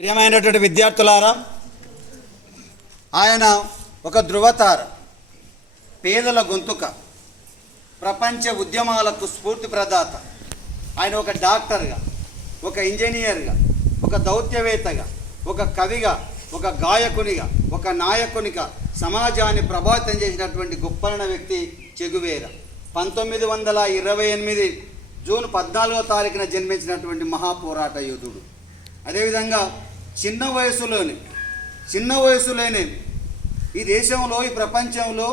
ప్రియమైనటువంటి విద్యార్థులారా ఆయన ఒక ధృవతార పేదల గొంతుక ప్రపంచ ఉద్యమాలకు స్ఫూర్తి ప్రదాత. ఆయన ఒక డాక్టర్గా ఒక ఇంజనీర్గా ఒక దౌత్యవేత్తగా ఒక కవిగా ఒక గాయకునిగా ఒక నాయకునిగా సమాజాన్ని ప్రభావితం చేసినటువంటి గొప్పలైన వ్యక్తి చెగువేర. పంతొమ్మిది వందల ఇరవై ఎనిమిది జూన్ పద్నాలుగో తారీఖున జన్మించినటువంటి మహాపోరాట యోధుడు అదేవిధంగా చిన్న వయసులోనే చిన్న వయసులోనే ఈ దేశంలో ఈ ప్రపంచంలో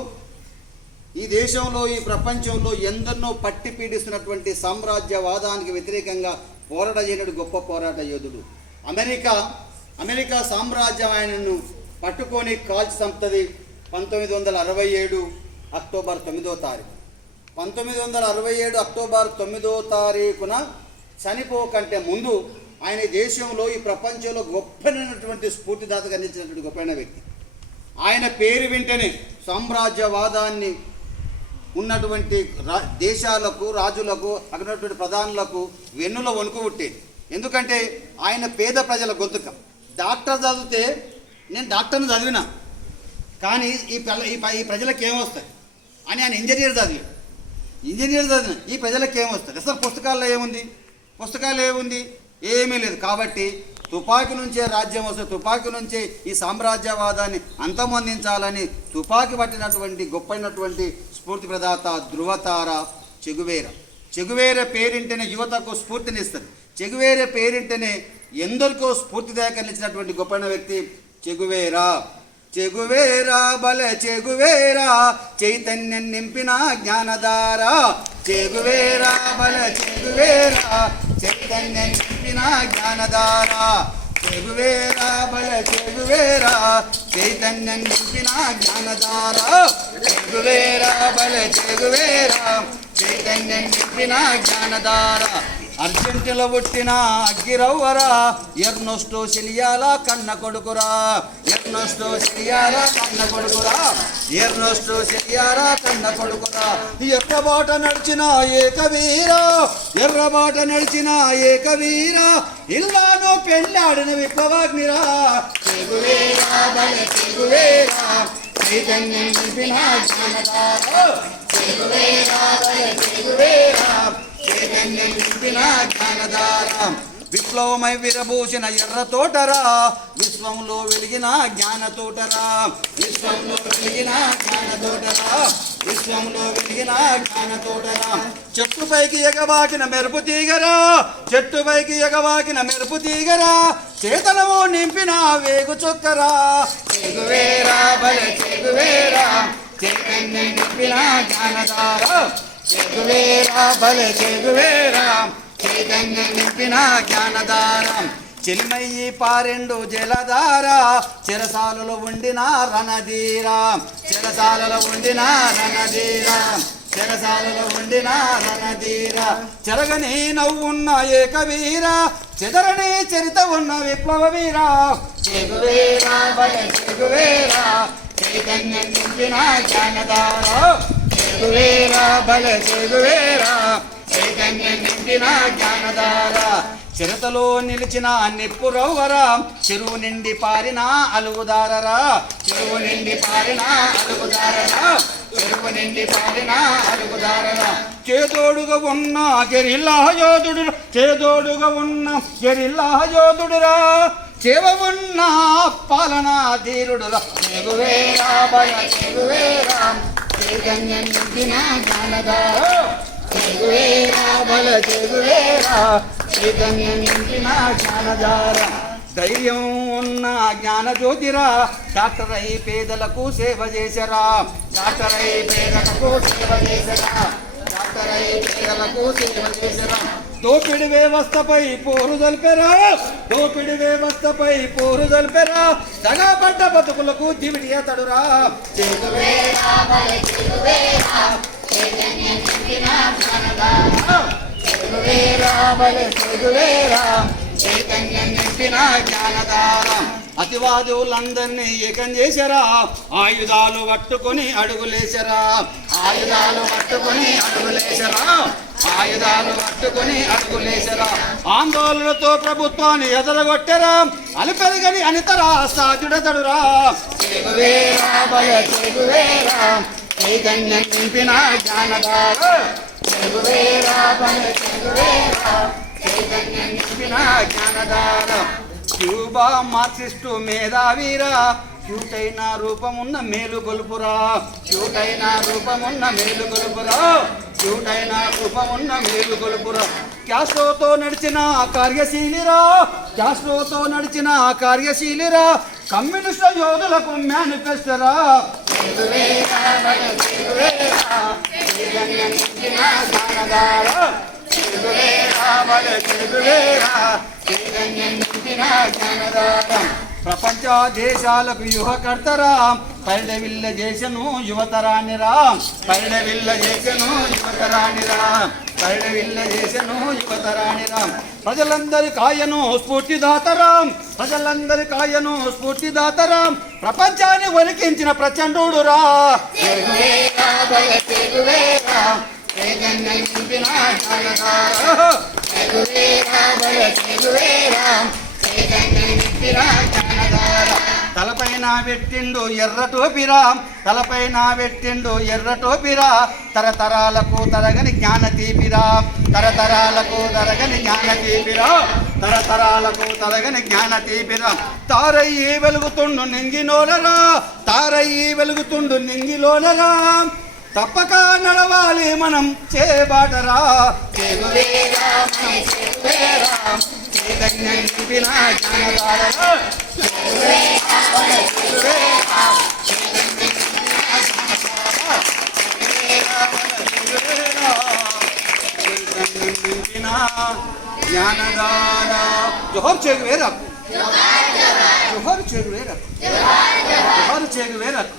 ఈ దేశంలో ఈ ప్రపంచంలో ఎందరినో పట్టి పీడిస్తున్నటువంటి సామ్రాజ్యవాదానికి వ్యతిరేకంగా పోరాట చేయనుడు గొప్ప పోరాట యోధుడు. అమెరికా అమెరికా సామ్రాజ్యం ఆయనను పట్టుకొని కాల్చి చంపుతుంది పంతొమ్మిది వందల అరవై ఏడు అక్టోబర్ తొమ్మిదో తారీఖు. పంతొమ్మిది వందల అరవై ఏడు అక్టోబర్ తొమ్మిదో తారీఖున చనిపోకంటే ముందు ఆయన దేశంలో ఈ ప్రపంచంలో గొప్పనైనటువంటి స్ఫూర్తిదాతగా అందించినటువంటి గొప్పైన వ్యక్తి. ఆయన పేరు వెంటనే సామ్రాజ్యవాదాన్ని ఉన్నటువంటి రా దేశాలకు రాజులకు అక్కడ ప్రధానులకు వెన్నులో వణుకు పుట్టేది. ఎందుకంటే ఆయన పేద ప్రజల గొంతుక. డాక్టర్ చదివితే నేను డాక్టర్ని చదివినా కానీ ఈ పిల్ల ఈ ప్రజలకు ఏమొస్తాయి? అని ఆయన ఇంజనీర్ చదివాడు. ఇంజనీర్ చదివిన ఈ ప్రజలకు ఏమొస్తుంది అసలు పుస్తకాల్లో ఏముంది? పుస్తకాలు ఏముంది? ఏమీ లేదు. కాబట్టి తుపాకీ నుంచే రాజ్యం వస్తుంది తుపాకీ నుంచే ఈ సామ్రాజ్యవాదాన్ని అంతమొందించాలని తుపాకీ పట్టినటువంటి గొప్పైనటువంటి స్ఫూర్తి ప్రదాత ధృవతార చెగువేర. చెగువేర పేరింటనే యువతకు స్ఫూర్తినిస్తుంది చెగువేర పేరింటనే ఎందరికో స్ఫూర్తిదాయకరించినటువంటి గొప్పైన వ్యక్తి చెగువేరా. చెగువేరా బల చెగువేరా చైతన్యం నింపిన జ్ఞానదారా చెగువేరా బల చెగువేరా చైతన్యం నింపిన జ్ఞానధార. చెగువేరా బల చెగువేరా. చైతన్యం నింపిన జ్ఞానధార. చెగువేరా బల చెగువేరా. చైతన్యం నింపిన జ్ఞానధార. అర్జెంటుల పుట్టిన అగ్గిరవ్వరా ఎర్నొస్టో సిలియాల కన్న కొడుకురా. ఎర్నొస్టో సిలియాల కన్న కొడుకురా. ఎర్నొస్టో సిలియాల కన్న కొడుకురా. ఎర్రబాట నడిచిన ఏకవీరా. ఎర్రబాట నడిచిన ఏకవీరా. ఇల్లాను పెళ్ళాడిన విప్లవాగ్నిరా. చెగువేరా బల చెగువేరా చైతన్యం నింపిన జ్ఞానదార చెగువేరా బల చెగువేరా చైతన్యం నింపిన జ్ఞానదారం విప్లవమై విరబూసిన ఎర్ర తోటరా విశ్వంలో వెలిగిన జ్ఞాన తోటరా. విశ్వంలో వెలిగిన జ్ఞాన తోటరా విశ్వంలో వెలిగిన జ్ఞాన తోటరా. చెట్టుపైకి ఎగవాకిన మెరుపు తీగరా చెట్టుపైకి ఎగవాకిన మెరుపు తీగరా. చేతనము నింపిన వేగు చొక్కరా. చెగువేరా బల చెగువేరా చైతన్యం నింపిన జ్ఞానదారా చెగువేరా బల చెగువేరా చైతన్యం నింపిన జ్ఞానదారం చెలిమయ్యి పారెండు జలధార చెరసాలలో ఉండిన రణధీరా చెరసాలలో ఉండిన రణధీరా చెరసాలలో ఉండిన రణధీర చెరగని నవ్వున్న ఏకవీర చెదరని చరిత ఉన్న విప్లవ వీర చెగువేరా చైతన్యం నింపిన జ్ఞానదార చెగువేరా బల చెగువేరా చైతన్య నిండిన జ్ఞానదార చిరతలో నిలిచిన నిప్పురవ్వరా చెరువు నిండి పారిన అలుగుదారరా చెరువు నిండి పారిన అలుగుదారరా చెరువు నిండి పారిన అలుగుదారరా చేదోడుగా ఉన్న గెరిల్లా యోధుడు చేదోడుగా ఉన్న గెరిల్లా యోధుడురా. చెవ ఉన్న పాలనా ధీరుడురా చెగువేరా చెగువేరా చైతన్య నిండిన జ్ఞానదార చెగువేరా బల చెగువేరా చైతన్యం నింపిన ధైర్యం ఉన్న జ్ఞాన జ్యోతిరా డాక్టర్ అయి పేదలకు సేవ చేసరా డాక్టర్ అయి పేదలకు సేవ చేసరా డాక్టర్ అయి పేదలకు సేవ చేసరా దోపిడి వ్యవస్థపై పోరు జల్పెరా దోపిడి వ్యవస్థపై పోరు జల్పెరా దగాపడ్డ బతుకులకు దివిడి అతడురా బల చెగువేరా చైతన్యం నింపిన అతివాదులందరినీ ఏకం చేశారా? ఆయుధాలు పట్టుకొని అడుగులేశారా ఆయుధాలు పట్టుకొని అడుగులేశారా ఆయుధాలు పట్టుకొని అడుగులేశారా ఆందోళనతో ప్రభుత్వాన్ని ఎదలగొట్టరా అలిపెరగని అనితరా సాధ్యుడతడురా చెగువేరా భయ చెగువేరా చైతన్యం నింపిన జ్ఞానదారు చెగువేరా చెగువేరా చైతన్యం నింపిన జ్ఞానదార క్యూబా మార్క్సిస్టు మేధావీరా. క్యూటైన రూపమున్న మేలు గొలుపురా క్యూటైన రూపమున్న మేలు గొలుపురా క్యూటైన రూపమున్న మేలు గొలుపురా క్యాస్ట్రోతో నడిచిన కార్యశీలిరా. క్యాస్ట్రోతో నడిచిన కార్యశీలిరా. కమ్యూనిస్టు యోధులకు మేనిఫెస్టరా. ప్రపంచ దేశాలకు యువకర్తరా పైడవిల్ల చేసను యువతరానిరా పైడవిల్ల చేసను యువతరానిరా పైడవిల్ల చేసను యువతరానిరా ప్రజలందరి కాయను స్ఫూర్తిదాతరాం. ప్రజలందరి కాయను స్ఫూర్తిదాతరాం. ప్రపంచాన్ని వలికించిన ప్రచండు రా చైతన్యం తలపైన పెట్టిండు ఎర్ర టోపిరా తలపైన పెట్టిండు ఎర్ర టోపిరా. తరతరాలకు తరగని జ్ఞాన తీపిరా. తరతరాలకు తరగని జ్ఞాన తీపిరా. తరతరాలకు తరగని జ్ఞాన తీపిరా. తారయ్యి వెలుగుతుండు నింగిలోనరా తారయ్యి వెలుగుతుండు నింగిలోనరా తప్పక నడవాలి మనం చేబాటరా చెగువేరా మనం చెగువేరా చైతన్యం నింపిన జ్ఞానధారరా జ్ఞానదార జోహర్ చెగువే రక్కు జోహర్ చెగువే రక్కు జోహర్ చెగువే రక్కు